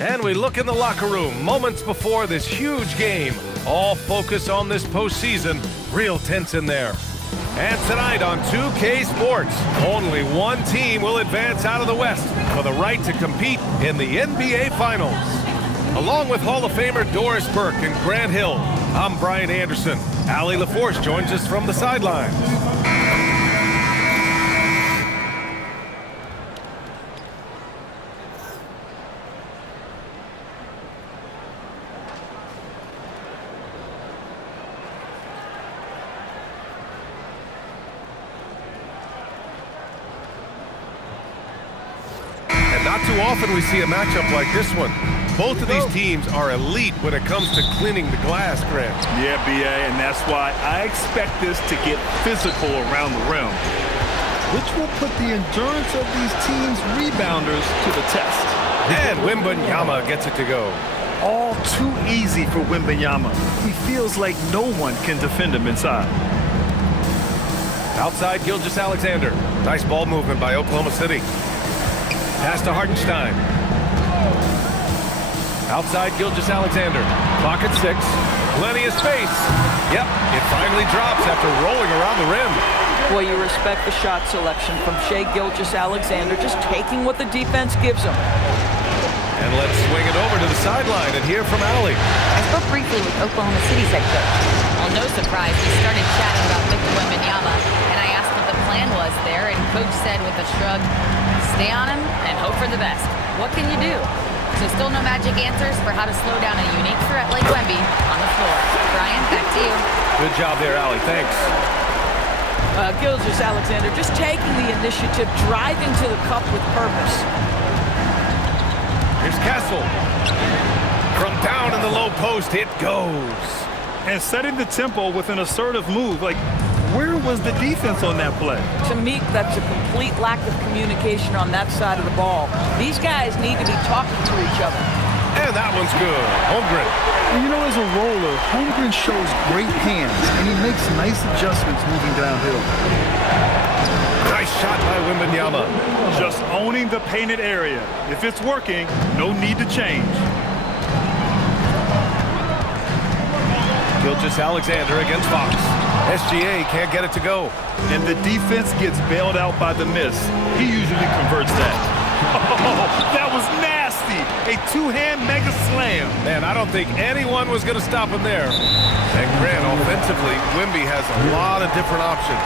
And we look in the locker room moments before this huge game. All focus on this postseason. Real tense in there. And tonight on 2K Sports, only one team will advance out of the West for the right to compete in the NBA Finals. Along with Hall of Famer Doris Burke and Grant Hill, I'm Brian Anderson. Allie LaForce joins us from the sidelines. Not too often we see a matchup like this one. Both of these teams are elite when it comes to cleaning the glass, Grant. Yeah, B.A., and that's why I expect this to get physical around the rim, which will put the endurance of these teams' rebounders to the test. And Wembanyama gets it to go. All too easy for Wembanyama. He feels like no one can defend him inside. Outside, Gilgeous-Alexander. Nice ball movement by Oklahoma City. Pass to Hartenstein. Outside, Gilgeous-Alexander. Clock at 6. Plenty of space. Yep, it finally drops after rolling around the rim. Well, you respect the shot selection from Shai Gilgeous-Alexander, just taking what the defense gives him. And let's swing it over to the sideline and hear from Allie. I spoke briefly with Oklahoma City's head coach. Well, no surprise, we started chatting about Victor Wembanyama, and I asked what the plan was there, and Coach said with a shrug, stay on him and hope for the best. What can you do? So still no magic answers for how to slow down a unique threat like Wemby on the floor. Brian, back to you. Good job there, Allie. Thanks. Gilgeous-Alexander just taking the initiative, driving to the cup with purpose. Here's Castle. From down in the low post, it goes. And setting the tempo with an assertive move. Like, where was the defense on that play? To me, that's a complete lack of communication on that side of the ball. These guys need to be talking to each other. And that one's good. Holmgren. And you know, as a roller, Holmgren shows great hands, and he makes nice adjustments moving downhill. Nice shot by Wembanyama. Just owning the painted area. If it's working, no need to change. Gilgeous-Alexander against Fox. SGA can't get it to go. And the defense gets bailed out by the miss. He usually converts that. Oh, that was nasty. A two-hand mega slam. Man, I don't think anyone was going to stop him there. And Grant, offensively, Wemby has a lot of different options.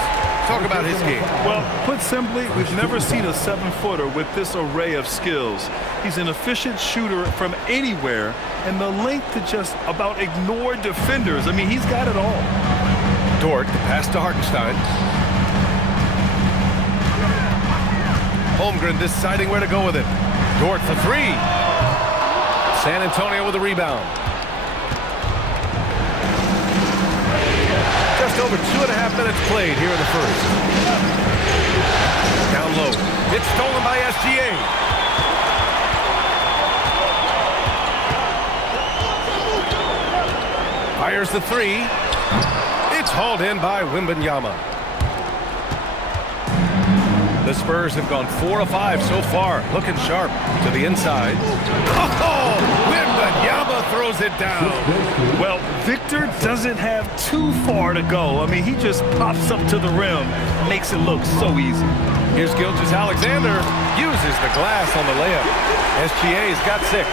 Talk about his game. Well, put simply, we've never seen a 7-footer with this array of skills. He's an efficient shooter from anywhere, and the length to just about ignore defenders. I mean, he's got it all. Dort, the pass to Hartenstein. Holmgren deciding where to go with it. Dort for 3. San Antonio with a rebound. Just over 2.5 minutes played here in the first. Down low. It's stolen by SGA. Fires the 3. It's hauled in by Wembanyama. The Spurs have gone 4 of 5 so far. Looking sharp to the inside. Oh, Wembanyama throws it down. Well, Victor doesn't have too far to go. I mean, he just pops up to the rim. Makes it look so easy. Here's Gilgeous-Alexander. Uses the glass on the layup. SGA's got 6.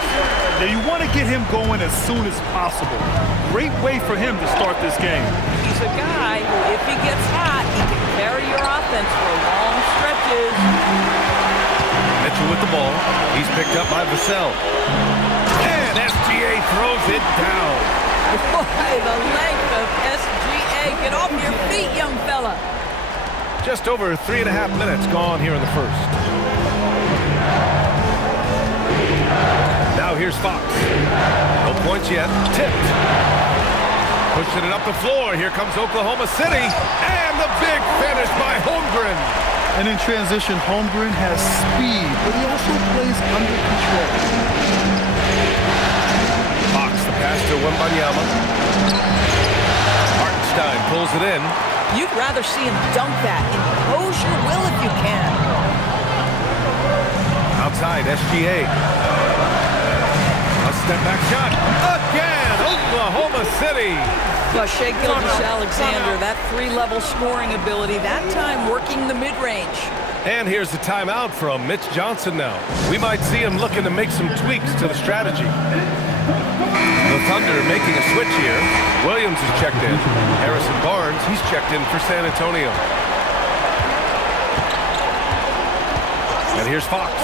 Now, you want to get him going as soon as possible. Great way for him to start this game. He's a guy who, if he gets hot, he can carry your offense for long stretches. Mitchell with the ball. He's picked up by Vassell. And SGA throws it down. Boy, the length of SGA. Get off your feet, young fella. Just over 3.5 minutes gone here in the first. Now here's Fox. No points yet. Tipped. Pushing it up the floor. Here comes Oklahoma City. And the big finish by Holmgren. And in transition, Holmgren has speed, but he also plays under control. Fox, the pass to Wembanyama. Hartenstein pulls it in. You'd rather see him dunk that. Impose your will if you can. Outside, SGA. Step back shot. Again, Oklahoma City. Well, Shea Gilgeous-Alexander, that three-level scoring ability, that time working the mid-range. And here's the timeout from Mitch Johnson now. We might see him looking to make some tweaks to the strategy. The Thunder making a switch here. Williams is checked in. Harrison Barnes, he's checked in for San Antonio. And here's Fox.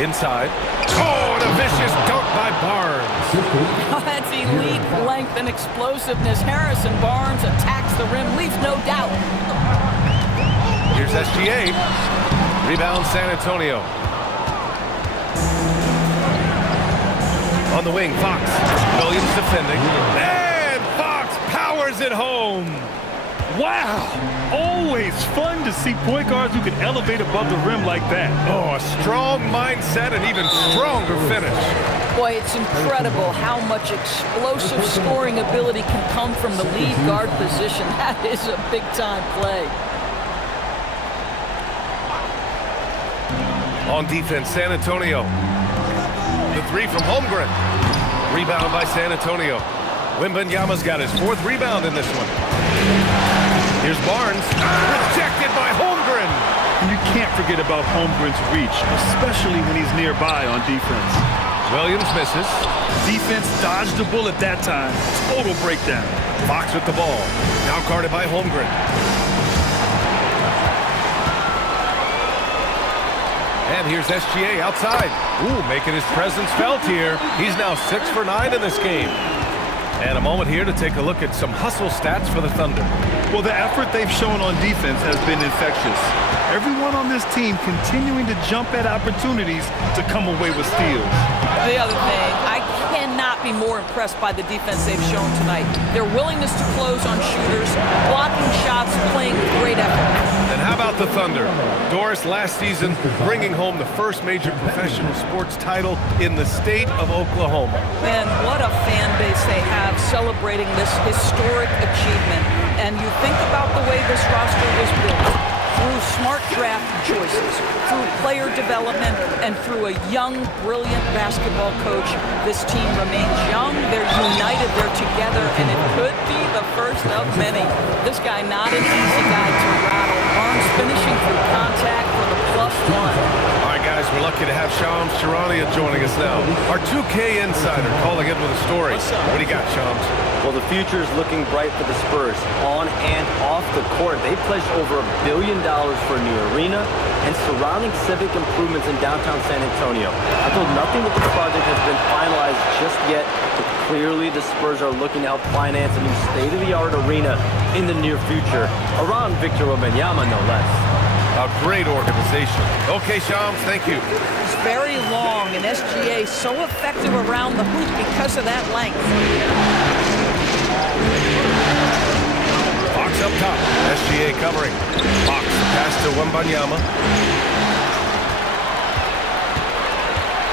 Inside. Oh, and a vicious dunk by Barnes. Oh, that's elite length and explosiveness. Harrison Barnes attacks the rim, leaves no doubt. Here's SGA. Rebound San Antonio. On the wing, Fox. Williams defending. And Fox powers it home. Wow! Always fun to see point guards who can elevate above the rim like that. Oh, a strong mindset and even stronger finish. Boy, it's incredible how much explosive scoring ability can come from the lead guard position. That is a big-time play. On defense, San Antonio. The three from Holmgren. Rebound by San Antonio. Wembanyama's got his fourth rebound in this one. Here's Barnes. Rejected by Holmgren. And you can't forget about Holmgren's reach, especially when he's nearby on defense. Williams misses. Defense dodged the bullet that time. Total breakdown. Fox with the ball. Now guarded by Holmgren. And here's SGA outside. Ooh, making his presence felt here. He's now 6 for 9 in this game. And a moment here to take a look at some hustle stats for the Thunder. Well, the effort they've shown on defense has been infectious. Everyone on this team continuing to jump at opportunities to come away with steals. The other thing, I cannot be more impressed by the defense they've shown tonight. Their willingness to close on shooters, blocking shots, playing with great effort. And how about the Thunder? Doris last season bringing home the first major professional sports title in the state of Oklahoma. And what a fan base they have celebrating this historic achievement. And you think about the way this roster was built. Through smart draft choices, through player development, and through a young, brilliant basketball coach, this team remains young, they're united, they're together, and it could be the first of many. This guy, not an easy guy to rattle. Barnes finishing through contact for the +1. All right, guys, we're lucky to have Shams Charania joining us now. Our 2K insider calling in with a story. What do you got, Shams? Well, the future is looking bright for the Spurs on and off the court. They pledged over $1 billion for a new arena and surrounding civic improvements in downtown San Antonio. I'm told nothing with the project has been finalized just yet, but clearly the Spurs are looking to help finance a new state-of-the-art arena in the near future, around Victor Wembanyama, no less. A great organization. Okay, Shams, thank you. It's very long, and SGA so effective around the hoop because of that length. Fox up top. SGA covering. Fox pass to Wembanyama.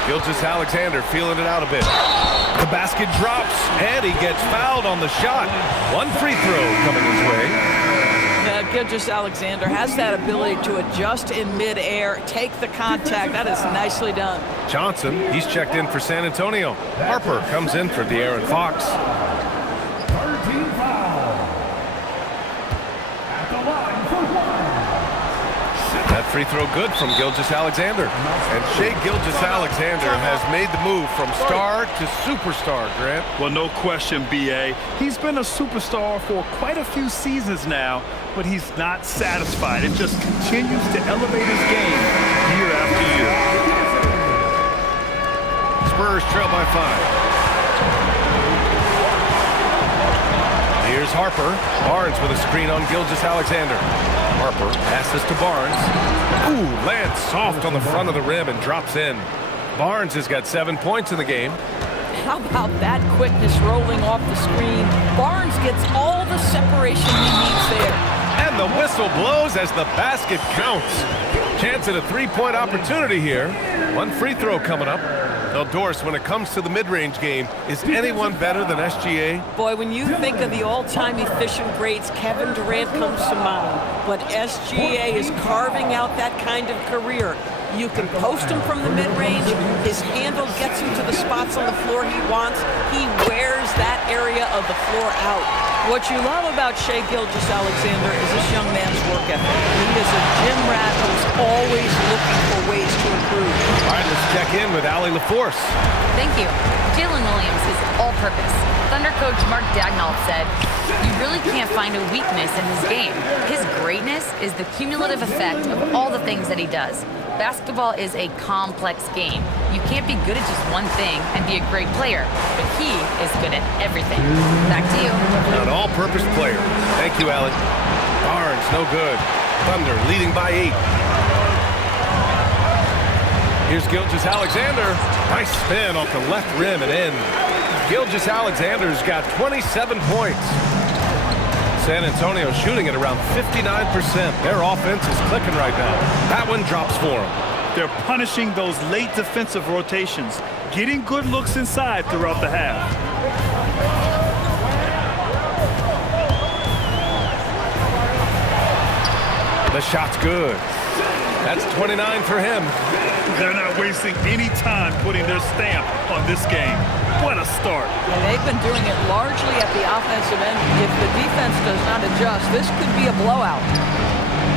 Gilgeous-Alexander feeling it out a bit. The basket drops, and he gets fouled on the shot. One free throw coming his way. Gilgeous-Alexander has that ability to adjust in midair, take the contact. That is nicely done. Johnson, he's checked in for San Antonio. Harper comes in for De'Aaron Fox. 13 foul. At the line for one. That free throw good from Gilgeous-Alexander. And Shea Gilgeous-Alexander has made the move from star to superstar, Grant. Well, no question, B.A. He's been a superstar for quite a few seasons now, but he's not satisfied and just continues to elevate his game year after year. Spurs trail by 5. Here's Harper. Barnes with a screen on Gilgeous-Alexander. Harper passes to Barnes. Ooh, lands soft on the front of the rim and drops in. Barnes has got 7 points in the game. How about that quickness rolling off the screen? Barnes gets all the separation he needs there. And the whistle blows as the basket counts. Chance at a three-point opportunity here. One free throw coming up. Well, Doris, when it comes to the mid-range game, is anyone better than SGA? Boy, when you think of the all-time efficient greats, Kevin Durant comes to mind. But SGA is carving out that kind of career. You can post him from the mid-range. His handle gets him to the spots on the floor he wants. He wears that area of the floor out. What you love about Shai Gilgeous-Alexander is this young man's work ethic. He is a gym rat who's always looking for ways to improve. All right, let's check in with Allie LaForce. Thank you. Jalen Williams is all-purpose. Thunder coach Mark Daigneault said, "You really can't find a weakness in his game. His greatness is the cumulative effect of all the things that he does. Basketball is a complex game. You can't be good at just one thing and be a great player, but he is good at everything." Back to you. An all-purpose player. Thank you, Allie. Barnes, no good. Thunder leading by 8. Here's Gilgeous-Alexander. Nice spin off the left rim and in. Gilgeous-Alexander's got 27 points. San Antonio shooting at around 59%. Their offense is clicking right now. That one drops for them. They're punishing those late defensive rotations, getting good looks inside throughout the half. The shot's good. That's 29 for him. They're not wasting any time putting their stamp on this game. What a start. And they've been doing it largely at the offensive end. If the defense does not adjust, this could be a blowout.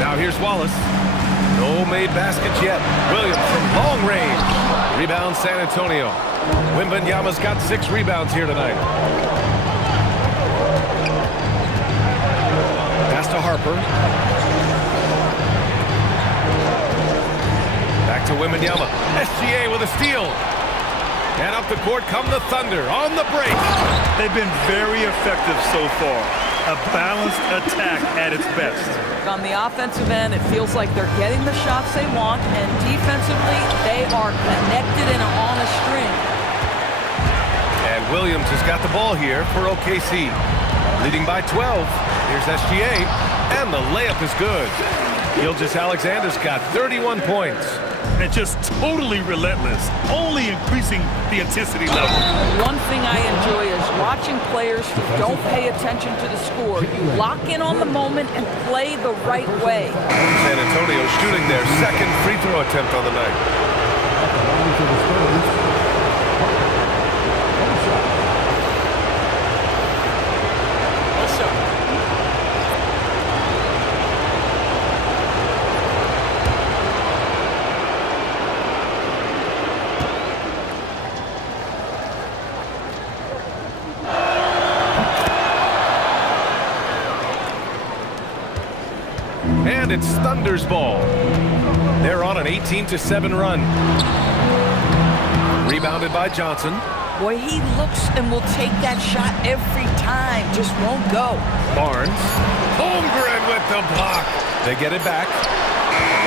Now here's Wallace. No made baskets yet. Williams from long range. Rebound San Antonio. Wembanyama's got 6 rebounds here tonight. Pass to Harper. Back to Wembanyama. SGA with a steal. And up the court come the Thunder on the break. They've been very effective so far. A balanced attack at its best. On the offensive end, it feels like they're getting the shots they want, and defensively, they are connected and on a string. And Williams has got the ball here for OKC. Leading by 12. Here's SGA, and the layup is good. Gilgeous-Alexander's got 31 points. And just totally relentless, only increasing the intensity level. One thing I enjoy is watching players who don't pay attention to the score. You lock in on the moment and play the right way. San Antonio shooting their second free throw attempt on the night. And it's Thunder's ball. They're on an 18-7 run. Rebounded by Johnson. Boy, he looks and will take that shot every time. Just won't go. Barnes. Holmgren with the block. They get it back.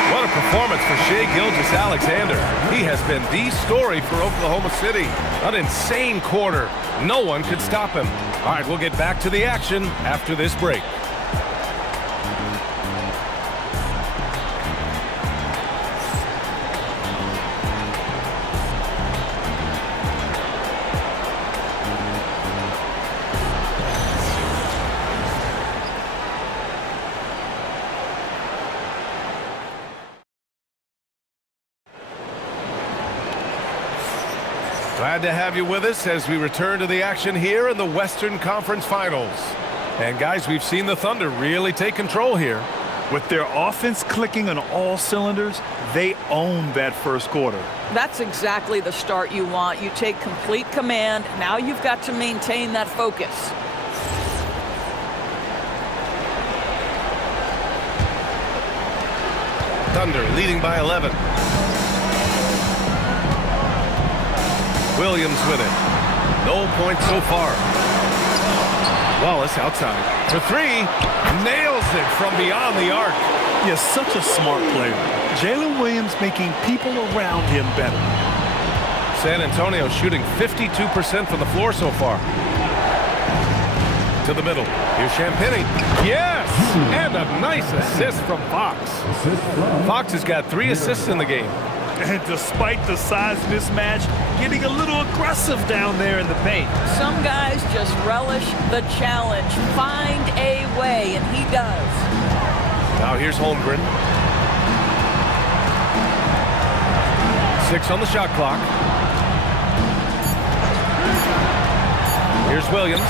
What a performance for Shai Gilgeous-Alexander. He has been the story for Oklahoma City. An insane quarter. No one could stop him. All right, we'll get back to the action after this break. Glad to have you with us as we return to the action here in the Western Conference Finals. And guys, we've seen the Thunder really take control here. With their offense clicking on all cylinders, they own that first quarter. That's exactly the start you want. You take complete command. Now you've got to maintain that focus. Thunder leading by 11. Williams with it. No points so far. Wallace outside for 3. Nails it from beyond the arc. He is such a smart player. Jalen Williams making people around him better. San Antonio shooting 52% from the floor so far. To the middle. Here's Champagnie. Yes! And a nice assist from Fox. Fox has got 3 assists in the game. And despite the size mismatch, getting a little aggressive down there in the paint. Some guys just relish the challenge. Find a way, and he does. Now here's Holmgren. 6 on the shot clock. Here's Williams.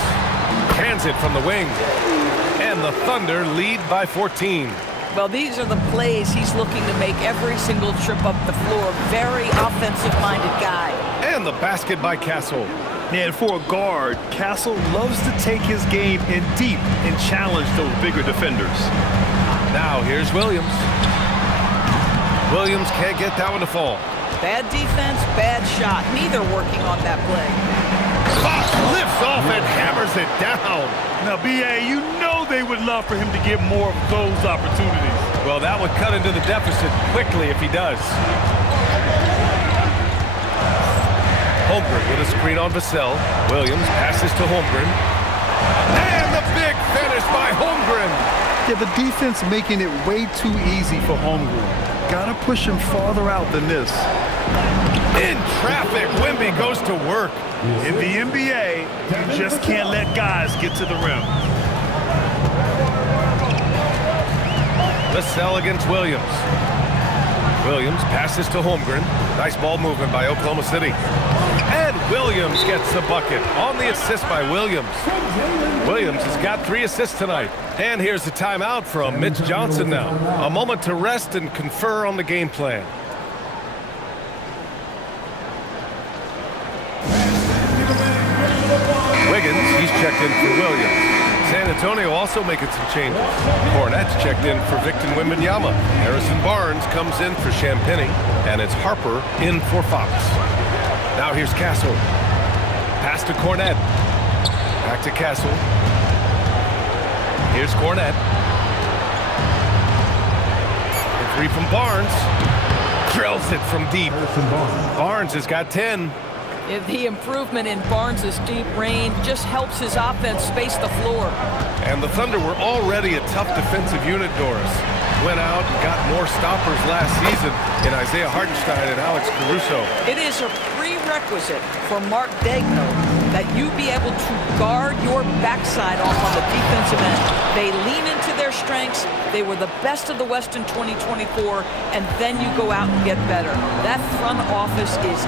Hands it from the wing. And the Thunder lead by 14. Well, these are the plays he's looking to make every single trip up the floor. Very offensive-minded guy. And the basket by Castle. And for a guard, Castle loves to take his game in deep and challenge those bigger defenders. Now here's Williams. Williams can't get that one to fall. Bad defense, bad shot. Neither working on that play. Fox lifts off and hammers it down. Now, B.A., you know they would love for him to get more of those opportunities. Well, that would cut into the deficit quickly if he does. Holmgren with a screen on Vassell. Williams passes to Holmgren. And the big finish by Holmgren. Yeah, the defense making it way too easy for Holmgren. Gotta push him farther out than this. In traffic, Wemby goes to work. In the NBA, you just can't let guys get to the rim. Vassell against Williams. Williams passes to Holmgren. Nice ball movement by Oklahoma City. And Williams gets the bucket on the assist by Williams. Williams has got 3 assists tonight. And here's the timeout from Mitch Johnson now. A moment to rest and confer on the game plan. Wiggins, he's checked in for Williams. San Antonio also making some changes. Cornette's checked in for Victor Wembanyama. Harrison Barnes comes in for Champagnie, and it's Harper in for Fox. Now here's Castle. Pass to Cornette. Back to Castle. Here's Cornette. The 3 from Barnes. Drills it from deep. Barnes has got 10. The improvement in Barnes' deep range just helps his offense space the floor. And the Thunder were already a tough defensive unit, Doris. Went out and got more stoppers last season in Isaiah Hartenstein and Alex Caruso. It is a prerequisite for Mark Daigneault that you be able to guard your backside off on the defensive end. They lean into their strengths. They were the best of the West in 2024, and then you go out and get better. That front office is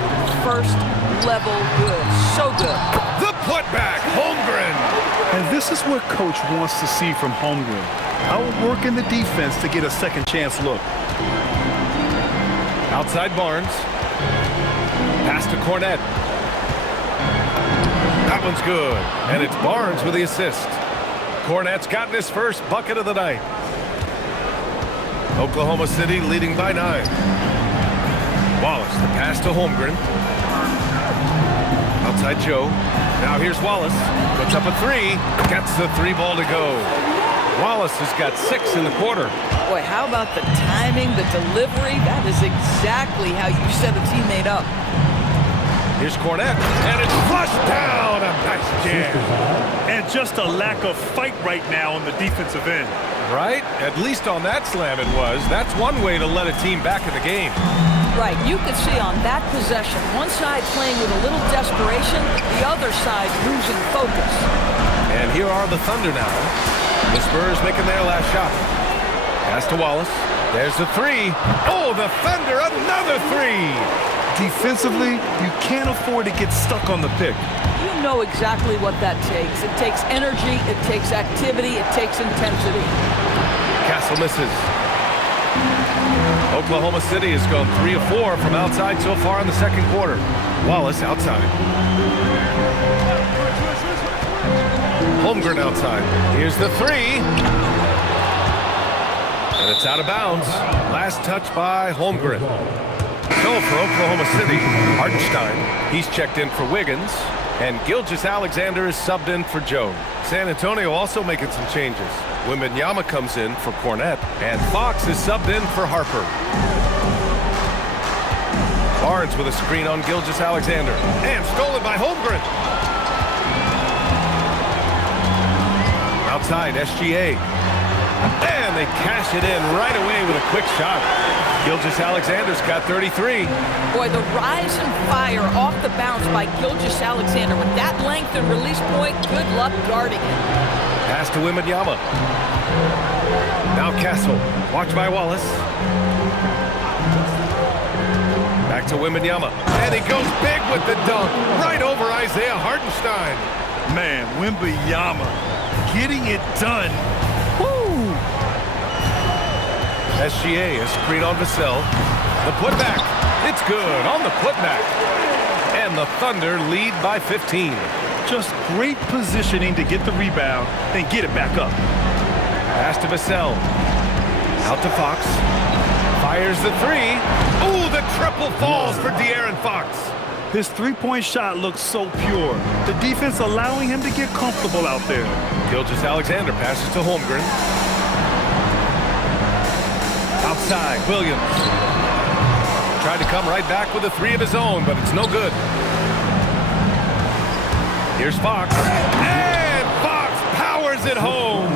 first level good. So good. The putback, Holmgren. And this is what Coach wants to see from Holmgren. Outworking the defense to get a second chance look. Outside Barnes. Pass to Cornette. That one's good. And it's Barnes with the assist. Cornette's gotten his first bucket of the night. Oklahoma City leading by 9. Wallace, the pass to Holmgren. Outside Joe. Now here's Wallace. Puts up a 3. Gets the 3 ball to go. Wallace has got 6 in the quarter. Boy, how about the timing, the delivery? That is exactly how you set a teammate up. Here's Cornette, and it's flushed down. A nice jam. And just a lack of fight right now on the defensive end. Right? At least on that slam it was. That's one way to let a team back in the game. Right, you could see on that possession, one side playing with a little desperation, the other side losing focus. And here are the Thunder now. The Spurs making their last shot. Pass to Wallace. There's the 3. Oh, the Thunder, another 3. Defensively, you can't afford to get stuck on the pick. You know exactly what that takes. It takes energy, it takes activity, it takes intensity. Castle misses. Oklahoma City has gone 3 of 4 from outside so far in the second quarter. Wallace outside. Holmgren outside. Here's the 3. And it's out of bounds. Last touch by Holmgren. So for Oklahoma City, Hartenstein, he's checked in for Wiggins, and Gilgeous-Alexander is subbed in for Joe. San Antonio also making some changes. Wembanyama comes in for Cornette, and Fox is subbed in for Harper. Barnes with a screen on Gilgeous-Alexander, and stolen by Holmgren. Outside, SGA. And they cash it in right away with a quick shot. Gilgeous-Alexander's got 33. Boy, the rise and fire off the bounce by Gilgeous-Alexander. With that length and release point, good luck guarding it. Pass to Wembanyama. Now Castle. Watch by Wallace. Back Back to Wembenyama. And he goes big with the dunk. Right over Isaiah Hartenstein. Man, Wembyama getting it done. Woo! SGA, a screen on Vassell. The putback. It's good on the putback. And the Thunder lead by 15. Just great positioning to get the rebound, then get it back up. Pass to Vassell. Out to Fox. Fires the three. Ooh, the triple falls for De'Aaron Fox. His three-point shot looks so pure. The defense allowing him to get comfortable out there. Gilgeous-Alexander passes to Holmgren. Outside, Williams. Tried to come right back with a three of his own, but it's no good. Here's Fox. And Fox powers it home.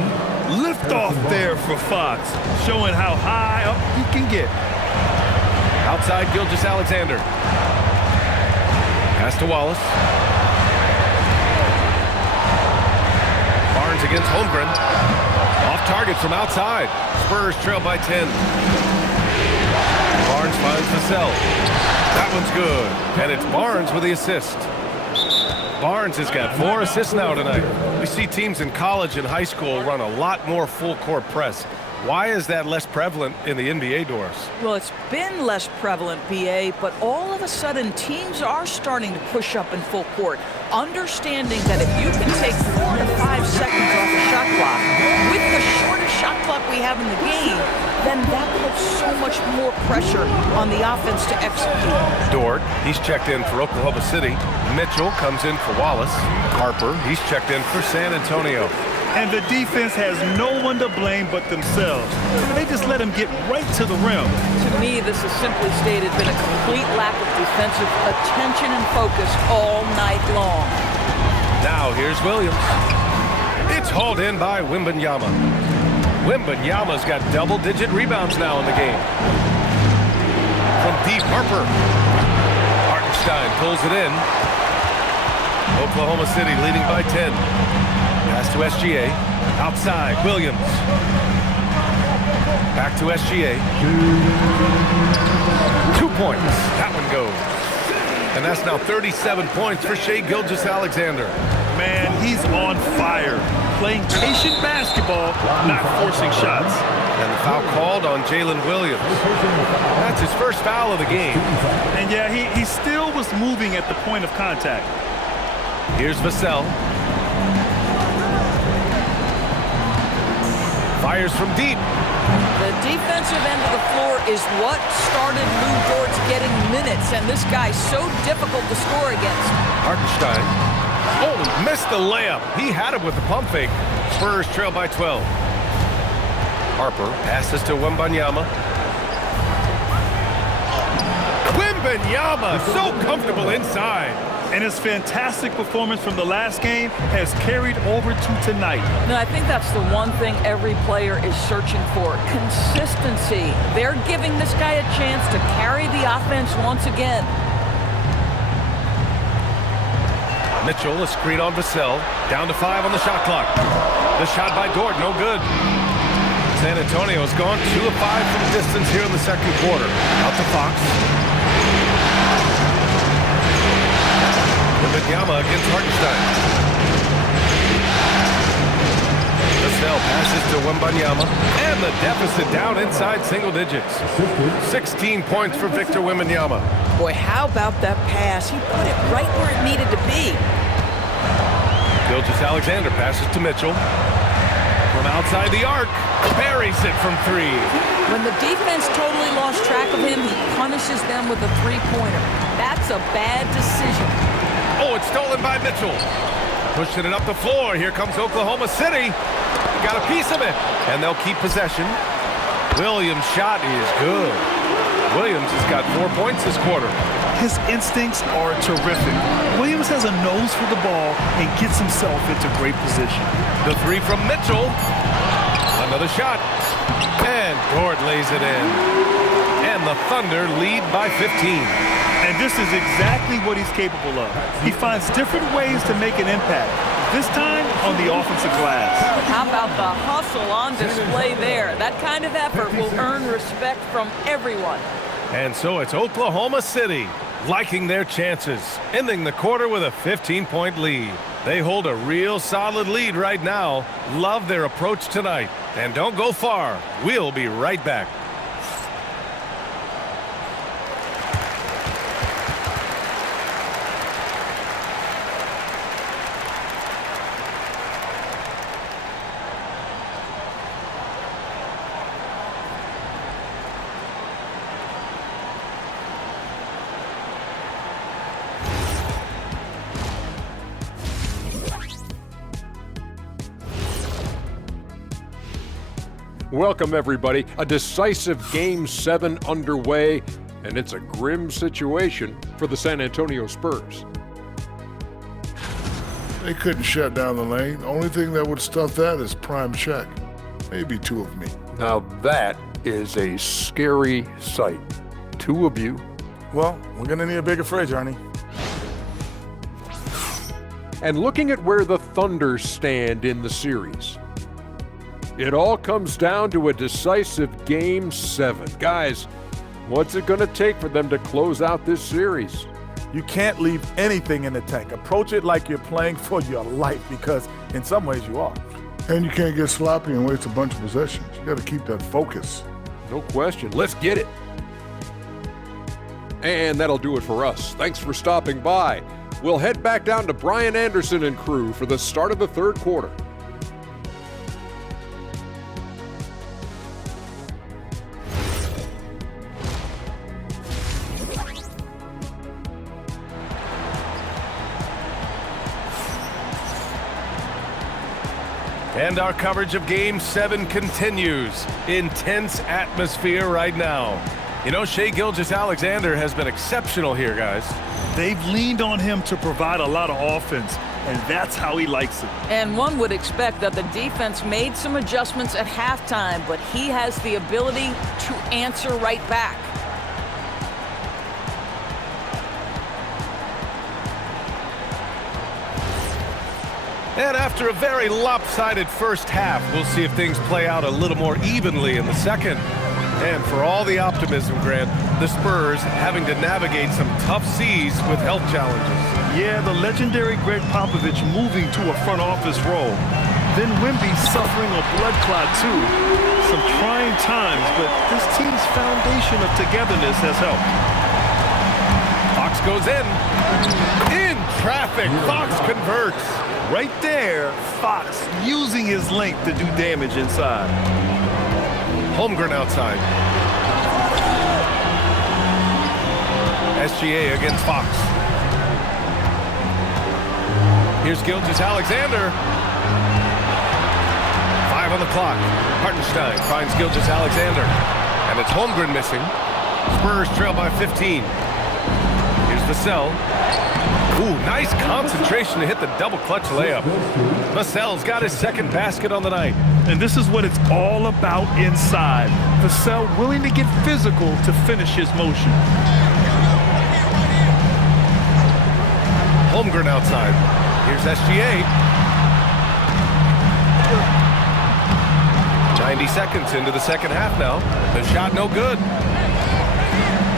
Lift off there for Fox, showing how high up he can get. Outside, Gilgeous-Alexander. Pass to Wallace. Barnes against Holmgren. Off target from outside. Spurs trail by 10. Barnes finds Vassell. That one's good. And it's Barnes with the assist. Barnes has got 4 assists now tonight. We see teams in college and high school run a lot more full-court press. Why is that less prevalent in the NBA, Doris? Well, it's been less prevalent, BA, but all of a sudden teams are starting to push up in full court, understanding that if you can take 4 to 5 seconds off a shot clock, with the shortest shot clock we have in the game, then that puts so much more pressure on the offense to execute. Dort, he's checked in for Oklahoma City. Mitchell comes in for Wallace. Harper, he's checked in for San Antonio. And the defense has no one to blame but themselves. They just let him get right to the rim. To me, this has simply stated been a complete lack of defensive attention and focus all night long. Now here's Williams. It's hauled in by Wembenyama. Wembenyama's got double-digit rebounds now in the game. From deep, Harper. Hartenstein pulls it in. Oklahoma City leading by 10. Pass to SGA. Outside, Williams. Back to SGA. 2 points. That one goes. And that's now 37 points for Shai Gilgeous-Alexander. Man, he's on fire. Playing patient basketball, not forcing shots. And the foul called on Jalen Williams. That's his first foul of the game. And yeah, he still was moving at the point of contact. Here's Vassell. Fires from deep. The defensive end of the floor is what started Lou Dort's getting minutes, and this guy's so difficult to score against. Hartenstein. Oh, missed the layup. He had it with the pump fake. Spurs trail by 12. Harper passes to Wembenyama. Wembenyama, so comfortable inside. And his fantastic performance from the last game has carried over to tonight. No, I think that's the one thing every player is searching for. Consistency. They're giving this guy a chance to carry the offense once again. Mitchell, a screen on Vassell. Down to 5 on the shot clock. The shot by Dort, no good. San Antonio's gone 2 of 5 from distance here in the second quarter. Out to Fox. Wembenyama against Hartenstein. Vassell passes to Wembenyama. And the deficit down inside single digits. 16 points for Victor Wembenyama. Boy, how about that pass? He put it right where it needed to be. Gilgeous-Alexander passes to Mitchell. From outside the arc, buries it from 3. When the defense totally lost track of him, he punishes them with a three-pointer. That's a bad decision. Oh, it's stolen by Mitchell. Pushing it up the floor. Here comes Oklahoma City. Got a piece of it. And they'll keep possession. Williams' shot is good. Williams has got 4 points this quarter. His instincts are terrific. Williams has a nose for the ball and gets himself into great position. The 3 from Mitchell. Another shot. And Dort lays it in. And the Thunder lead by 15. And this is exactly what he's capable of. He finds different ways to make an impact. This time on the offensive glass. How about the hustle on display there? That kind of effort will earn respect from everyone. And so it's Oklahoma City liking their chances, ending the quarter with a 15-point lead. They hold a real solid lead right now. Love their approach tonight. And don't go far. We'll be right back. Welcome, everybody. A decisive Game 7 underway, and it's a grim situation for the San Antonio Spurs. They couldn't shut down the lane. The only thing that would stuff that is prime check. Maybe two of me. Now that is a scary sight. Two of you. Well, we're going to need a bigger fridge, Arnie. And looking at where the Thunder stand in the series, it all comes down to a decisive Game 7. Guys, what's it going to take for them to close out this series? You can't leave anything in the tank. Approach it like you're playing for your life, because in some ways you are. And you can't get sloppy and waste a bunch of possessions. You got to keep that focus. No question. Let's get it. And that'll do it for us. Thanks for stopping by. We'll head back down to Brian Anderson and crew for the start of the third quarter. And our coverage of Game 7 continues. Intense atmosphere right now. You know, Shai Gilgeous-Alexander has been exceptional here, guys. They've leaned on him to provide a lot of offense, and that's how he likes it. And one would expect that the defense made some adjustments at halftime, but he has the ability to answer right back. And after a very lopsided first half, we'll see if things play out a little more evenly in the second. And for all the optimism, Grant, the Spurs having to navigate some tough seas with health challenges. Yeah, the legendary Greg Popovich moving to a front office role. Then Wemby suffering a blood clot too. Some trying times, but this team's foundation of togetherness has helped. Fox goes in. In traffic, Fox converts. Right there, Fox using his length to do damage inside. Holmgren outside. SGA against Fox. Here's Gilgeous-Alexander. 5 on the clock. Hartenstein finds Gilgeous-Alexander. And it's Holmgren missing. Spurs trail by 15. Here's Vassell. Ooh, nice concentration to hit the double clutch layup. Vassell's got his second basket on the night. And this is what it's all about inside. Vassell willing to get physical to finish his motion. Holmgren outside. Here's SGA. 90 seconds into the second half now. The shot no good.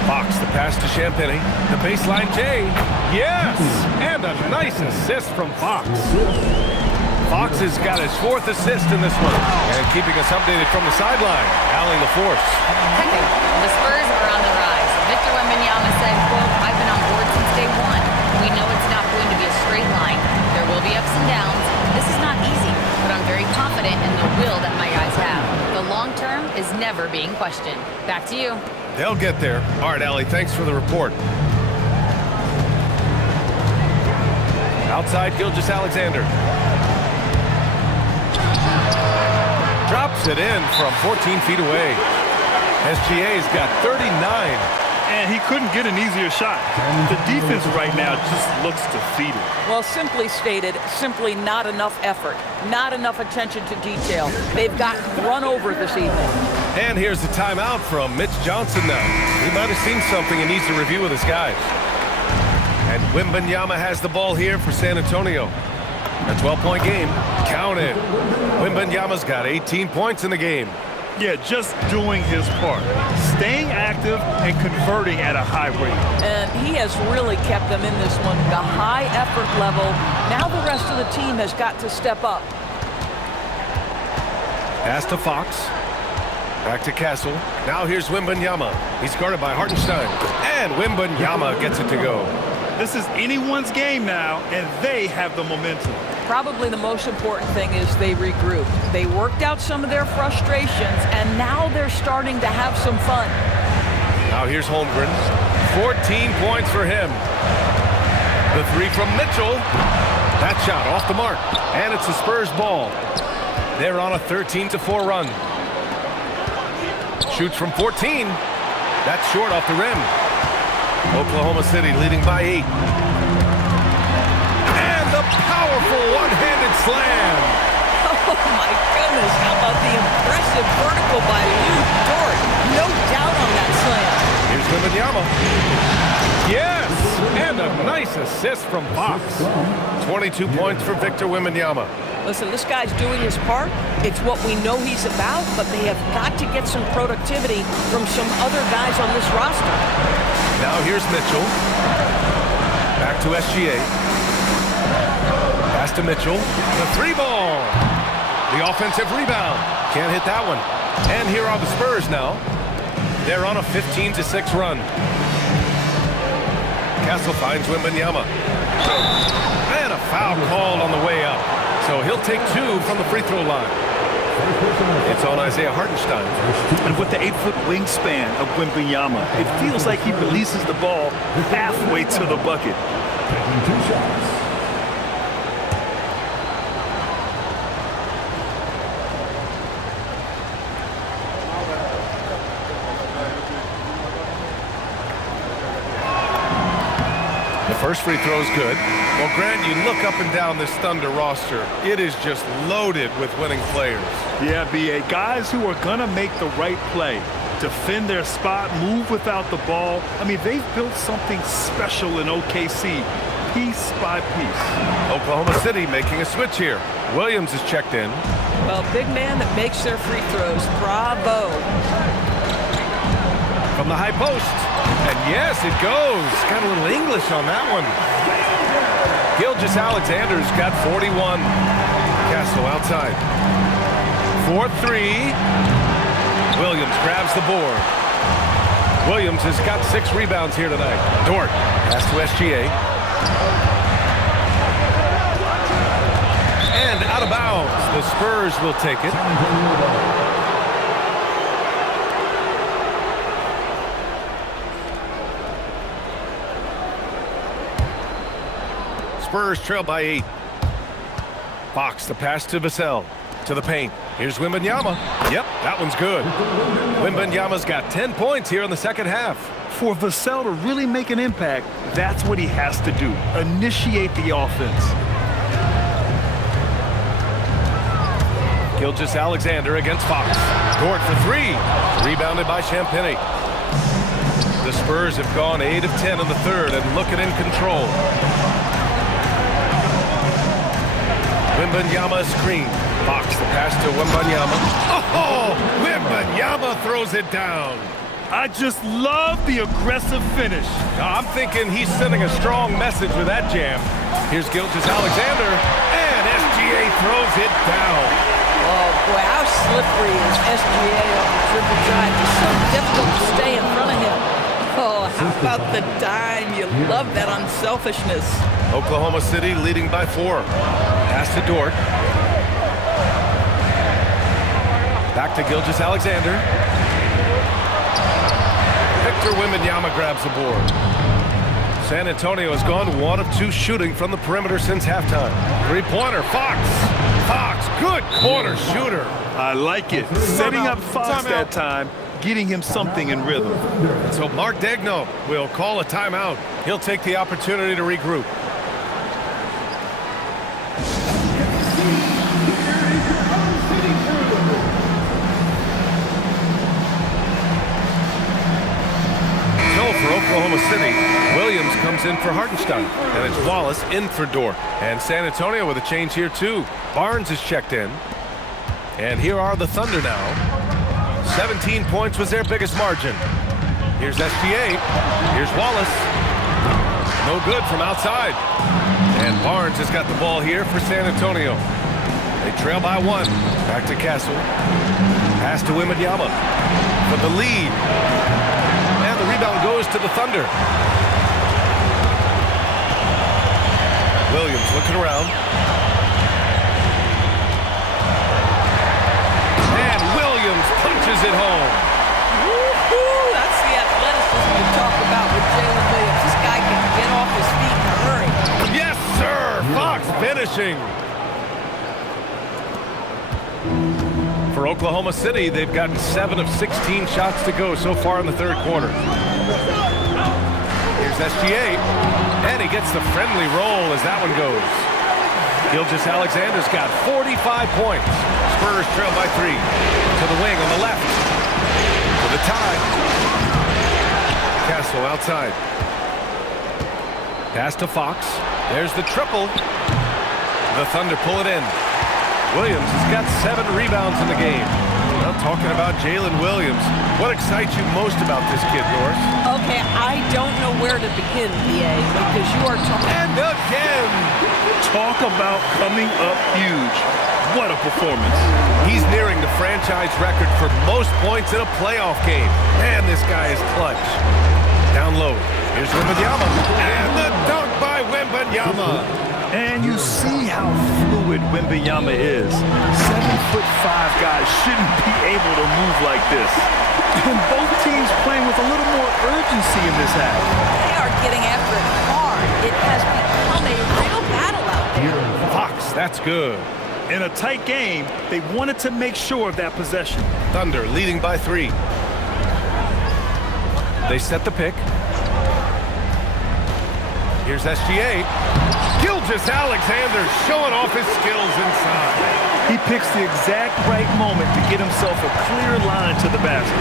Fox, the pass to Champagny. The baseline J. Yes! And a nice assist from Fox. Fox has got his 4th assist in this one. And keeping us updated from the sideline, Allie LaForce. The Spurs are on the rise. Victor Wembanyama said, quote, "I've been on board since day one. We know it's not going to be a straight line. There will be ups and downs. This is not easy, but I'm very confident in the will that my guys have. The long term is never being questioned." Back to you. They'll get there. All right, Allie, thanks for the report. Outside, Gilgeous-Alexander. Drops it in from 14 feet away. SGA's got 39. And he couldn't get an easier shot. The defense right now just looks defeated. Well, simply stated, simply not enough effort, not enough attention to detail. They've gotten run over this evening. And here's the timeout from Mitch Johnson now. He might have seen something and needs to review with his guys. And Wembanyama has the ball here for San Antonio. A 12-point game. Count it. Wembanyama's got 18 points in the game. Yeah, just doing his part. Staying active and converting at a high rate. And he has really kept them in this one. The high effort level. Now the rest of the team has got to step up. Pass to Fox. Back to Castle. Now here's Wembanyama. He's guarded by Hartenstein. And Wembanyama gets it to go. This is anyone's game now, and they have the momentum. Probably the most important thing is they regrouped. They worked out some of their frustrations, and now they're starting to have some fun. Now here's Holmgren. 14 points for him. The three from Mitchell. That shot off the mark. And it's the Spurs ball. They're on a 13-4 run. Shoots from 14. That's short off the rim. Oklahoma City leading by 8. And the powerful one-handed slam. Oh my goodness, how about the impressive vertical by Lou Dort? No doubt on that slam. Here's Wembanyama. Yes, and a nice assist from Fox. 22 points for Victor Wembanyama. Listen, this guy's doing his part. It's what we know he's about, but they have got to get some productivity from some other guys on this roster. Now here's Mitchell. Back to SGA. Pass to Mitchell. The three ball. The offensive rebound. Can't hit that one. And here are the Spurs now. They're on a 15-6 run. Castle finds Wembanyama. And a foul called on the way up. So he'll take 2 from the free throw line. It's on Isaiah Hartenstein. And with the 8-foot wingspan of Wembanyama, it feels like he releases the ball halfway to the bucket. Taking 2 shots. The first free throw is good. Well, Grant, you look up and down this Thunder roster. It is just loaded with winning players. Yeah, B.A. Guys who are going to make the right play, defend their spot, move without the ball. I mean, they've built something special in OKC, piece by piece. Oklahoma City making a switch here. Williams is checked in. Well, big man that makes their free throws. Bravo. From the high post. And yes, it goes. Got a little English on that one. Gilgeous-Alexander's got 41. Castle outside. 4-3. Williams grabs the board. Williams has got 6 rebounds here tonight. Dort pass to SGA. And out of bounds. The Spurs will take it. Spurs trail by 8. Fox, the pass to Vassell. To the paint. Here's Wembanyama. Yep, that one's good. Wembanyama's got 10 points here in the second half. For Vassell to really make an impact, that's what he has to do. Initiate the offense. Gilgeous-Alexander against Fox. Dort for 3. Rebounded by Champagnie. The Spurs have gone 8 of 10 in the third and looking in control. Wembanyama screen. Fox the pass to Wembanyama. Oh, Wembanyama throws it down. I just love the aggressive finish. I'm thinking he's sending a strong message with that jam. Here's Gilgeous-Alexander, and SGA throws it down. Oh, boy, how slippery is SGA on the triple drive. It's so difficult to stay in front of him. Oh, how about the dime? You love that unselfishness. Oklahoma City leading by 4. Pass to Dort. Back to Gilgeous-Alexander. Victor Wembanyama grabs the board. San Antonio has gone 1 of 2 shooting from the perimeter since halftime. Three-pointer, Fox. Fox, good corner shooter. I like it. Setting up Fox that time, getting him something in rhythm. So Mark Daigneault will call a timeout. He'll take the opportunity to regroup. For Oklahoma City, Williams comes in for Hartenstein, and it's Wallace in for Dort. And San Antonio with a change here too. Barnes is checked in. And here are the Thunder now. 17 points was their biggest margin. Here's SGA. Here's Wallace. No good from outside. And Barnes has got the ball here for San Antonio. They trail by 1. Back to Castle. Pass to Wemby for the lead. And the rebound goes to the Thunder. Williams looking around. And Williams punches it home. Woo-hoo! That's the athleticism you talk about with Jalen Williams. This guy can get off his feet in a hurry. Yes, sir! Fox finishing. For Oklahoma City, they've gotten 7 of 16 shots to go so far in the third quarter. Here's SGA, and he gets the friendly roll as that one goes. Gilgeous-Alexander's got 45 points. Spurs trail by 3. To the wing on the left. To the tie. Castle outside. Pass to Fox. There's the triple. The Thunder pull it in. Williams has got 7 rebounds in the game. Well, talking about Jalen Williams, what excites you most about this kid, Norris? Okay, I don't know where to begin, BA, because you are talking. And again! Talk about coming up huge. What a performance. He's nearing the franchise record for most points in a playoff game. Man, this guy is clutch. Down low. Here's Wembanyama. And the dunk by Wembanyama. And you see how fluid Wembanyama is. 7'5" guys shouldn't be able to move like this. And both teams playing with a little more urgency in this half. They are getting after it hard. It has become a real battle out there. Fox, that's good. In a tight game, they wanted to make sure of that possession. Thunder leading by 3. They set the pick. Here's SGA. Gilgeous-Alexander showing off his skills inside. He picks the exact right moment to get himself a clear line to the basket.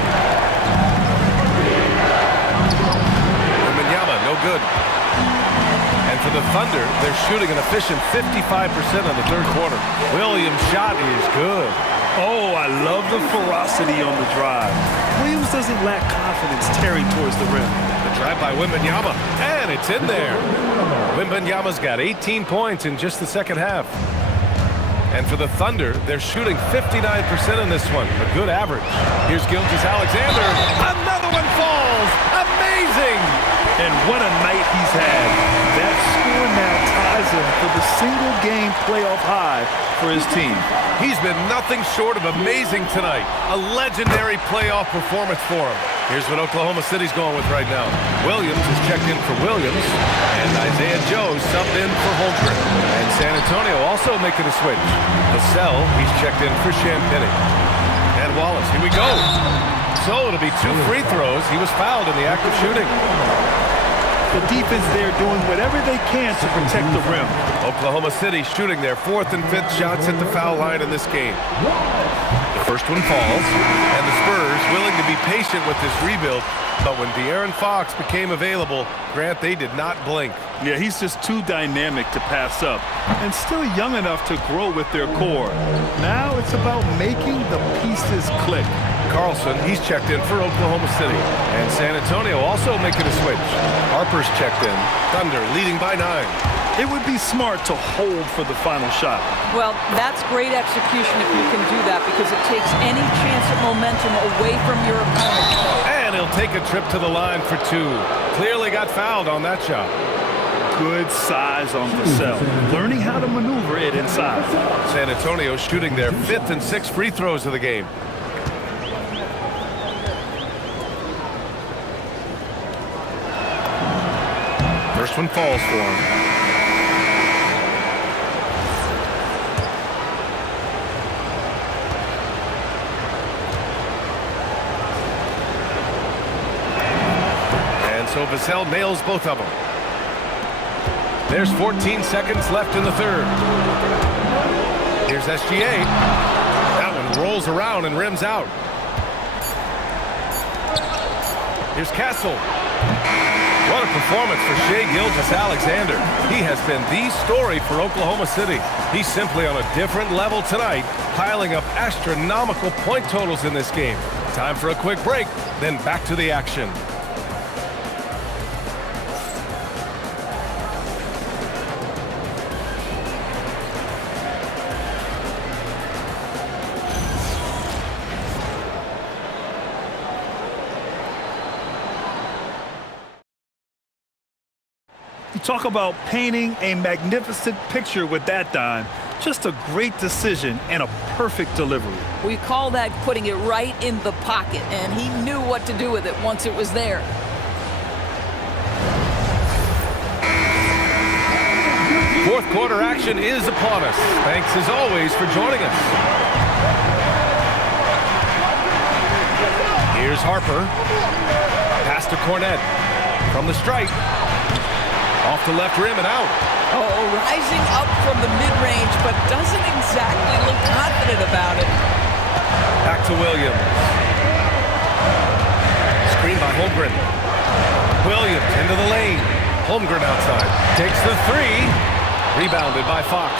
Wembanyama, no good. And for the Thunder, they're shooting an efficient 55% in the third quarter. Williams' shot is good. Oh, I love the ferocity on the drive. Williams doesn't lack confidence tearing towards the rim. The drive by Wembanyama, and it's in there. Wembanyama's got 18 points in just the second half. And for the Thunder, they're shooting 59% in this one, a good average. Here's Gilgeous-Alexander. Another one falls. Amazing! And what a night he's had. That score now ties him for the single-game playoff high for his team. He's been nothing short of amazing tonight. A legendary playoff performance for him. Here's what Oklahoma City's going with right now. Williams is checked in for Williams, and Isaiah Joe subbed in for Holmgren. And San Antonio also making a switch. Vassell, he's checked in for Champagny. And Wallace, here we go. So it'll be 2 free throws. He was fouled in the act of shooting. The defense there doing whatever they can to protect the rim. Oklahoma City shooting their 4th and 5th shots at the foul line in this game. The first one falls, and the Spurs willing to be patient with this rebuild, but when De'Aaron Fox became available, Grant, they did not blink. Yeah, he's just too dynamic to pass up, and still young enough to grow with their core. Now it's about making the pieces click. Carlson, he's checked in for Oklahoma City. And San Antonio also making a switch. Harper's checked in. Thunder leading by 9. It would be smart to hold for the final shot. Well, that's great execution if you can do that, because it takes any chance of momentum away from your opponent. And he'll take a trip to the line for 2. Clearly got fouled on that shot. Good size on Vassell. Learning how to maneuver it inside. San Antonio shooting their 5th and 6th free throws of the game. First one falls for him. And so Vassell nails both of them. There's 14 seconds left in the third. Here's SGA. That one rolls around and rims out. What a performance for Shai Gilgeous-Alexander. He has been the story for Oklahoma City. He's simply on a different level tonight, piling up astronomical point totals in this game. Time for a quick break, then back to the action. You talk about painting a magnificent picture with that dime. Just a great decision and a perfect delivery. We call that putting it right in the pocket, and he knew what to do with it once it was there. Fourth quarter action is upon us. Thanks as always for joining us. Here's Harper. Pass to Cornette. From the stripe. Off the left rim and out. Oh, rising up from the mid-range, but doesn't exactly look confident about it. Back to Williams. Screen by Holmgren. Williams into the lane. Holmgren outside. Takes the three. Rebounded by Fox.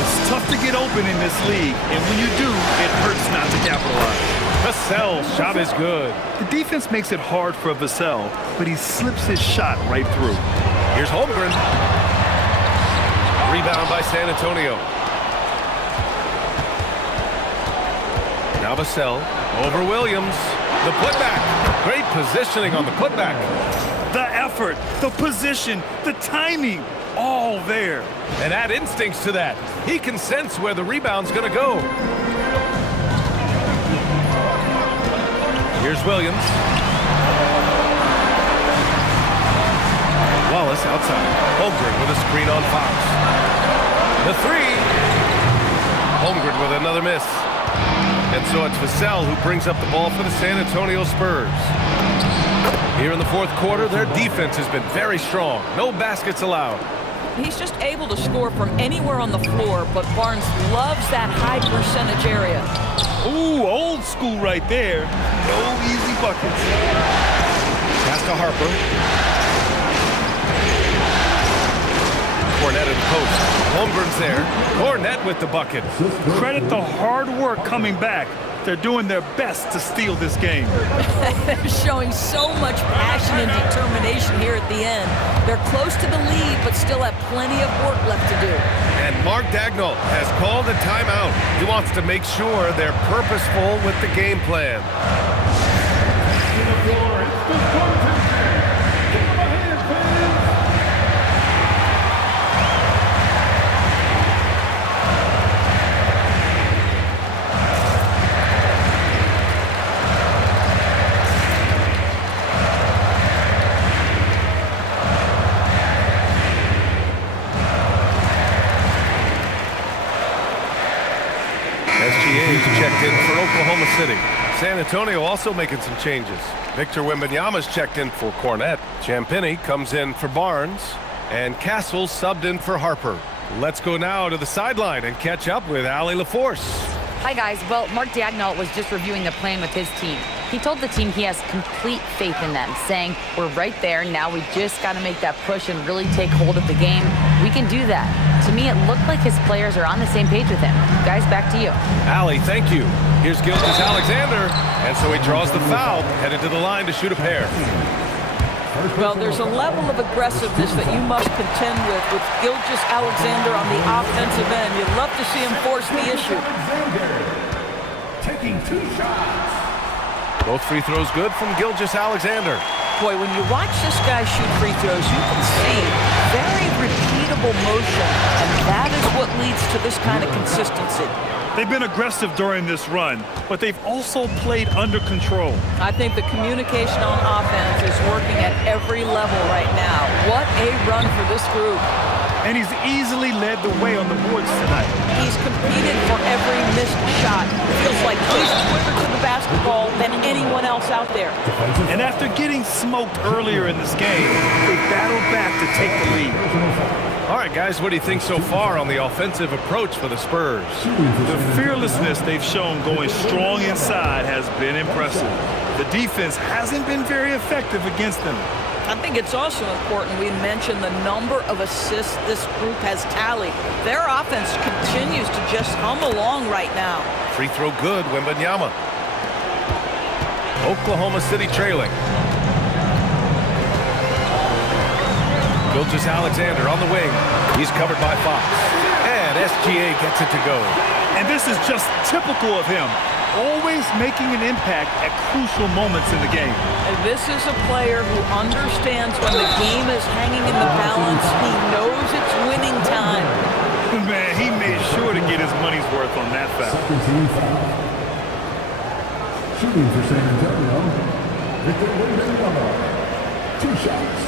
It's tough to get open in this league, and when you do, it hurts not to capitalize. Vassell's shot is good. The defense makes it hard for Vassell, but he slips his shot right through. Here's Holmgren. Rebound by San Antonio. Now Vassell over Williams. The putback. Great positioning on the putback. The effort, the position, the timing, all there. And add instincts to that. He can sense where the rebound's going to go. Here's Williams. Wallace outside. Holmgren with a screen on Fox. The three. Holmgren with another miss. And so it's Vassell who brings up the ball for the San Antonio Spurs. Here in the fourth quarter, their defense has been very strong. No baskets allowed. He's just able to score from anywhere on the floor, but Barnes loves that high percentage area. Ooh, old school right there. No easy buckets. Pass to Harper. Cornette in the post. Holmgren's there. Cornette with the bucket. Credit the hard work coming back. They're doing their best to steal this game. They're showing so much passion and determination here at the end. They're close to the lead, but still have plenty of work left to do. And Mark Daigneault has called a timeout. He wants to make sure they're purposeful with the game plan. Checked in for Oklahoma City. San Antonio also making some changes. Victor Wembanyama's checked in for Cornette. Champagnie comes in for Barnes. And Castle subbed in for Harper. Let's go now to the sideline and catch up with Allie LaForce. Hi, guys. Well, Mark Daigneault was just reviewing the plan with his team. He told the team he has complete faith in them, saying, we're right there. Now we just got to make that push and really take hold of the game. We can do that. To me, it looked like his players are on the same page with him. Guys, back to you. Allie, thank you. Here's Gilgeous-Alexander. And so he draws the foul, headed to the line to shoot a pair. Well, there's a level of aggressiveness that you must contend with Gilgeous-Alexander on the offensive end. You'd love to see him force the issue. Taking 2 shots. Both free throws good from Gilgeous-Alexander. Boy, when you watch this guy shoot free throws, you can see very repeatable motion, and that is what leads to this kind of consistency. They've been aggressive during this run, but they've also played under control. I think the communication on offense is working at every level right now. What a run for this group. And he's easily led the way on the boards tonight. He's competed for every missed shot. Feels like he's quicker to the basketball than anyone else out there. And after getting smoked earlier in this game, they battled back to take the lead. All right, guys, what do you think so far on the offensive approach for the Spurs? The fearlessness they've shown going strong inside has been impressive. The defense hasn't been very effective against them. I think it's also important we mention the number of assists this group has tallied. Their offense continues to just hum along right now. Free throw good, Wembanyama. Oklahoma City trailing. Gilgeous-Alexander on the wing. He's covered by Fox. And SGA gets it to go. And this is just typical of him. Always making an impact at crucial moments in the game. And this is a player who understands when the game is hanging in the balance. He knows it's winning time. Man, he made sure to get his money's worth on that foul. Second team foul. Shooting for San Antonio, Victor Wembanyama. 2 shots.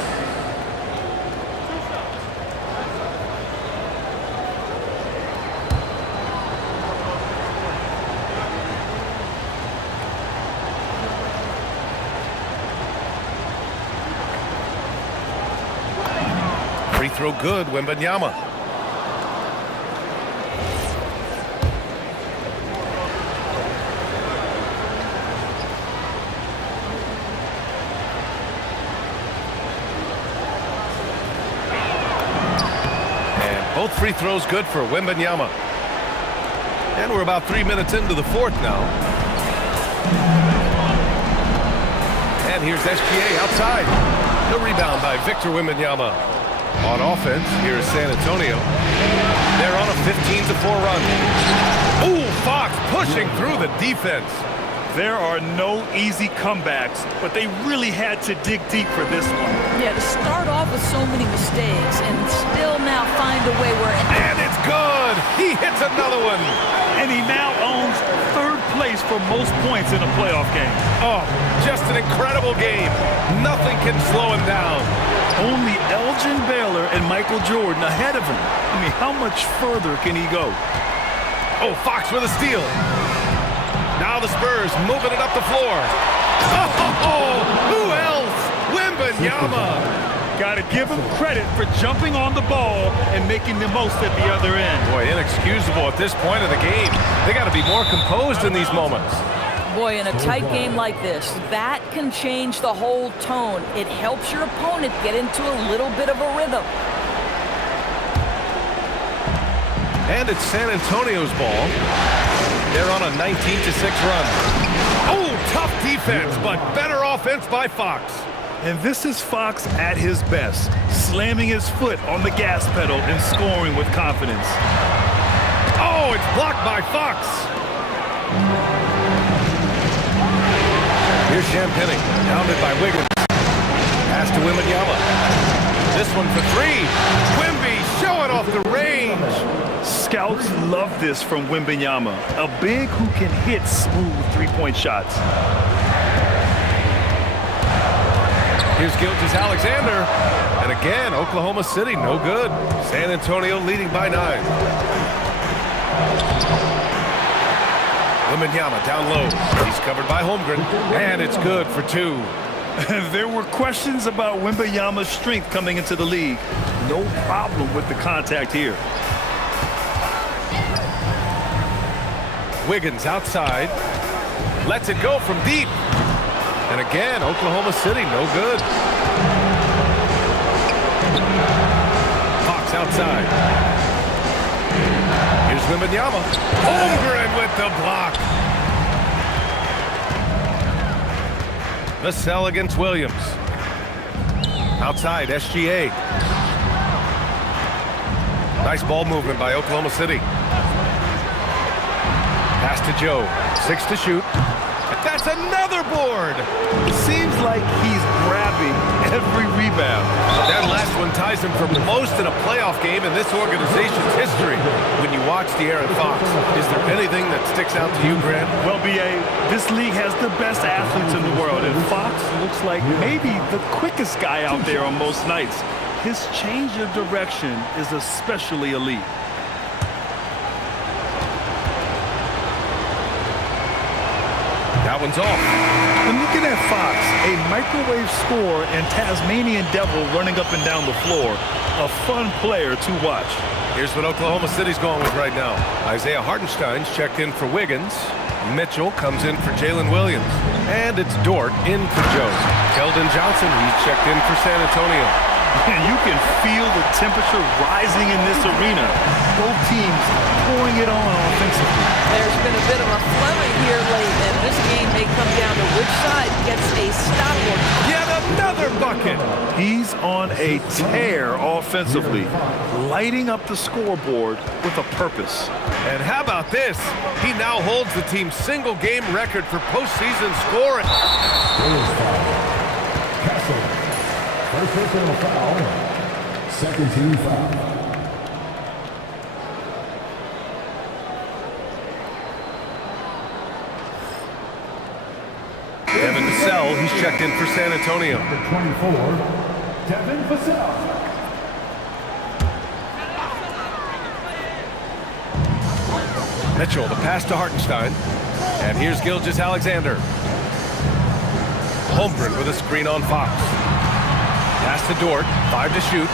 Free throw good, Wembanyama. And both free throws good for Wembanyama. And we're about 3 minutes into the fourth now. And here's SGA outside. The rebound by Victor Wembanyama. On offense, here's San Antonio. They're on a 15-4 run. Ooh, Fox pushing through the defense. There are no easy comebacks, but they really had to dig deep for this one. Yeah, to start off with so many mistakes and still now find a way where... And it's good! He hits another one! And he now owns 3rd place for most points in a playoff game. Oh, just an incredible game. Nothing can slow him down. Only Elgin Baylor and Michael Jordan ahead of him. I mean, how much further can he go? Oh, Fox with a steal. Now the Spurs moving it up the floor. Oh, who else? Wembanyama. Got to give him credit for jumping on the ball and making the most at the other end. Boy, inexcusable at this point of the game. They got to be more composed in these moments. Boy, in a tight game like this, that can change the whole tone. It helps your opponent get into a little bit of a rhythm. And it's San Antonio's ball. They're on a 19-6 run. Oh, tough defense, but better offense by Fox. And this is Fox at his best, slamming his foot on the gas pedal and scoring with confidence. Oh, it's blocked by Fox. Here's Champagny, pounded by Wiggins. Pass to Wembanyama. This one for 3. Wemby showing off the range. Scouts love this from Wembanyama, a big who can hit smooth three-point shots. Here's Gilgeous-Alexander. And again, Oklahoma City, no good. San Antonio leading by 9. Wembanyama down low. He's covered by Holmgren. And it's good for 2. There were questions about Wembanyama's strength coming into the league. No problem with the contact here. Wiggins outside. Lets it go from deep. And again, Oklahoma City, no good. Fox outside. Here's Wembanyama. Holmgren with the block. Vassell against Williams. Outside, SGA. Nice ball movement by Oklahoma City. Pass to Joe. 6 to shoot. That's another board. Seems like he's grabbing every rebound. That last one ties him for most in a playoff game in this organization's history. When you watch De'Aaron Fox, is there anything that sticks out to you, Grant? Well, B.A., this league has the best athletes in the world, and Fox looks like maybe the quickest guy out there on most nights. His change of direction is especially elite. That one's off. And looking at Fox, a microwave scorer and Tasmanian devil running up and down the floor. A fun player to watch. Here's what Oklahoma City's going with right now. Isaiah Hartenstein's checked in for Wiggins. Mitchell comes in for Jalen Williams. And it's Dort in for Joe. Keldon Johnson, he's checked in for San Antonio. And you can feel the temperature rising in this arena. Both teams pouring it on offensively. There's been a bit of a flurry here late, and this game may come down to which side gets a stop or Yet another bucket. He's on a tear offensively, lighting up the scoreboard with a purpose. And how about this? He now holds the team's single-game record for postseason scoring. Castle. First personal foul. Second team foul. Devin Vassell, he's checked in for San Antonio. Number 24, Devin Vassell. Mitchell, the pass to Hartenstein. And here's Gilgeous-Alexander. Holmgren with a screen on Fox. Pass to Dort, 5 to shoot.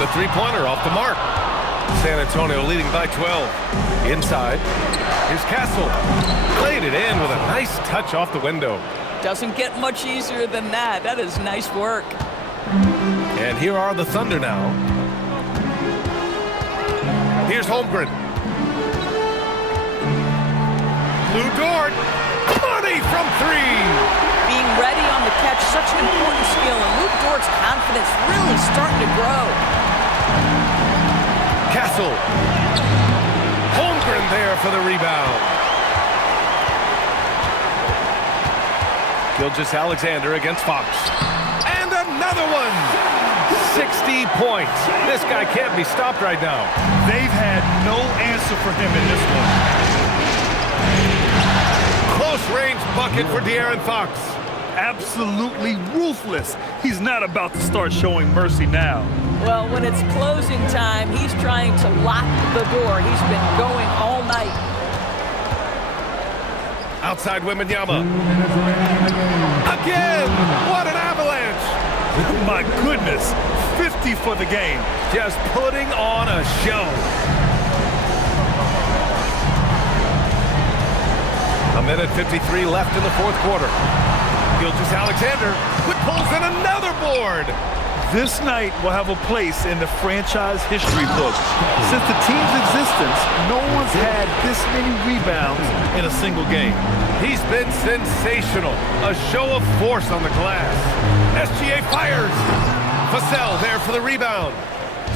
The three-pointer off the mark. San Antonio leading by 12. Inside, here's Castle. Played it in with a nice touch off the window. doesn't get much easier than that. That is nice work. And here are the Thunder now. Here's Holmgren. Lou Dort. Money from three. Being ready on the catch, such an important skill, and Lou Dort's confidence really starting to grow. Castle. Holmgren there for the rebound. Gilgeous-Alexander against Fox. And another one. 60 points. This guy can't be stopped right now. They've had no answer for him in this one. Close range bucket for De'Aaron Fox. Absolutely ruthless. He's not about to start showing mercy now. Well, when it's closing time, he's trying to lock the door. He's been going all night. Outside Wembanyama. Again! What an avalanche! My goodness, 50 for the game. Just putting on a show. A minute 53 left in the fourth quarter. Gilgeous-Alexander pulls in another board. This night will have a place in the franchise history book. Since the team's existence, no one's had this many rebounds in a single game. He's been sensational. A show of force on the glass. SGA fires. Vassell there for the rebound.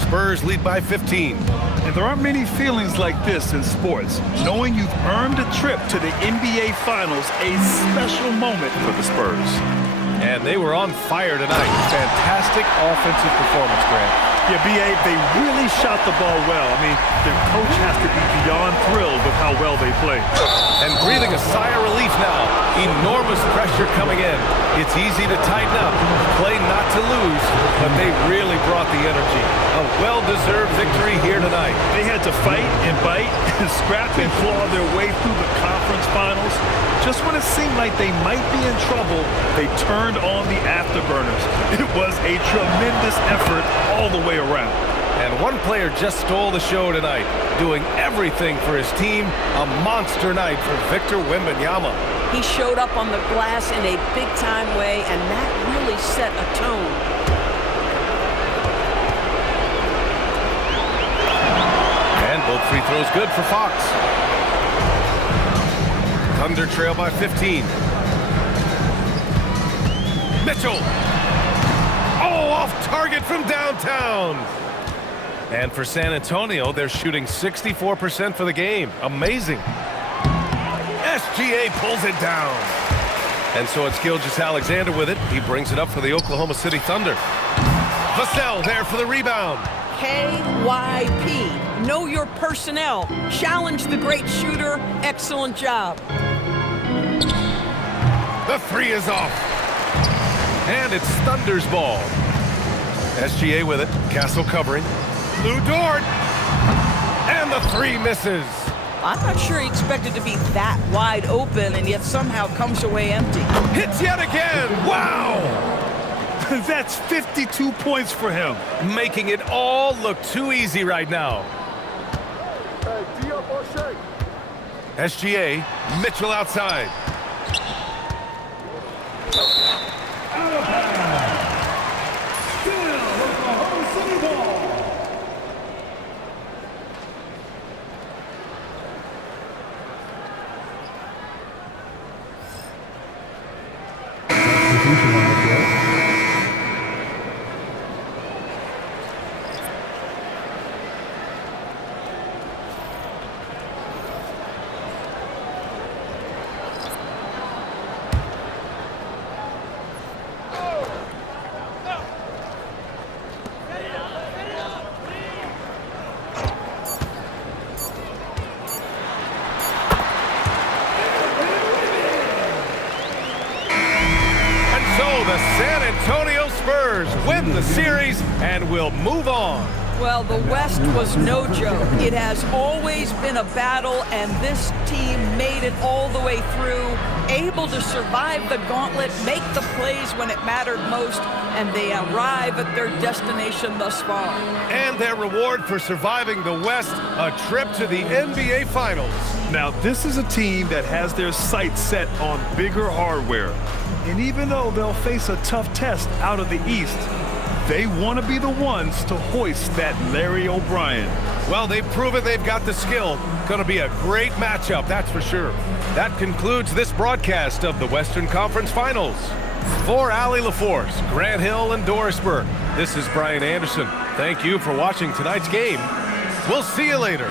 Spurs lead by 15. And there aren't many feelings like this in sports. Knowing you've earned a trip to the NBA Finals, a special moment for the Spurs. And they were on fire tonight. Fantastic offensive performance, Grant. Yeah, B.A., they really shot the ball well. I mean, their coach has to be beyond thrilled with how well they played. And breathing a sigh of relief now. Enormous pressure coming in. It's easy to tighten up, play not to lose, but they really brought the energy. A well-deserved victory here tonight. They had to fight and bite and scrap and claw their way through the conference finals. Just when it seemed like they might be in trouble, they turned on the afterburners. It was a tremendous effort all the way around. And one player just stole the show tonight, doing everything for his team. A monster night for Victor Wembanyama. He showed up on the glass in a big-time way, and that really set a tone. And both free throws good for Fox. Thunder trail by 15. Mitchell. Oh, off target from downtown. And for San Antonio, they're shooting 64% for the game. Amazing. SGA pulls it down. And so it's Gilgeous-Alexander with it. He brings it up for the Oklahoma City Thunder. Vassell there for the rebound. KYP. Know your personnel. Challenge the great shooter. Excellent job. The three is off. And it's Thunder's ball. SGA with it. Castle covering. Lou Dort. And the three misses. I'm not sure he expected to be that wide open and yet somehow comes away empty. Hits yet again. Wow. That's 52 points for him. Making it all look too easy right now. SGA, Mitchell outside. The San Antonio Spurs win the series and will move on. Well, the West was no joke. It has always been a battle, and this team made it all the way through, able to survive the gauntlet, make the plays when it mattered most, and they arrive at their destination thus far. And their reward for surviving the West, a trip to the NBA Finals. Now, this is a team that has their sights set on bigger hardware. And even though they'll face a tough test out of the East, they want to be the ones to hoist that Larry O'Brien. Well, they've proven they've got the skill. Going to be a great matchup, that's for sure. That concludes this broadcast of the Western Conference Finals. For Allie LaForce, Grant Hill, and Dorisburg, this is Brian Anderson. Thank you for watching tonight's game. We'll see you later.